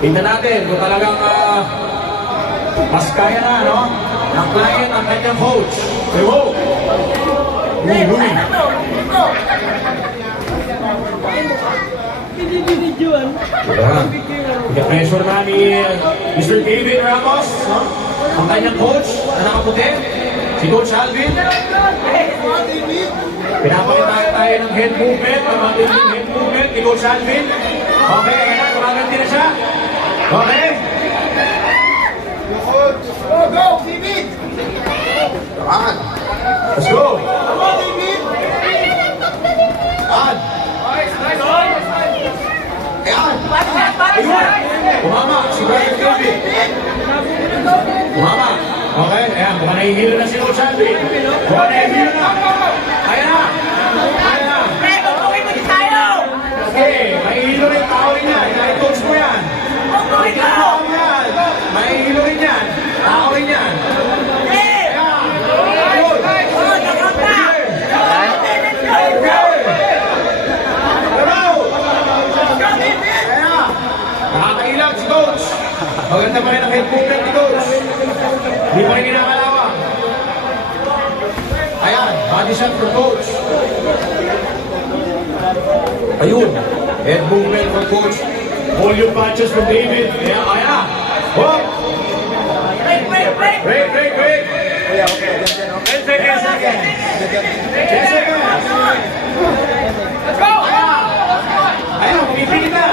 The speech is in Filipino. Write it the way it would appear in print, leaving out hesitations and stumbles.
Tingnan natin kung talagang mas kaya na, no? Ng client ang kanyang coach. Ewo! Uy! Ika-pressure na ni Mr. David Ramos, no? Ang kanyang coach na nakaputi, si Coach Alvin. Pinapakita tayo ng head movement, ng head movement ni Coach Alvin. Okay, ayan, kumaganti na siya. Okay. Go, go, David! Come on. Let's go. Come on, David! Ayan. Ayan. Ayun. Kumama, si Brian David. Kumama. Okay, ayan, mukhang nahihilo na si Coach Alvin. Mukhang nahihilo na. Ayan na. Ayan na. Okay, mahihilo rin tao rin yan. Nai-coach mo yan. Mahihilo rin yan. Tao rin yan. Nakakailang si Coach. Maganda pa rin ang head movement ni Coach. Hindi pa rin kinakalawang. Ayan, body shot for Coach. Ayun, head movement for Coach. Volume punches from David. Ayan, ayan. Hop! Break. Okay, okay. 10 seconds. 10 seconds. Let's go! Ayan, pumipigit na.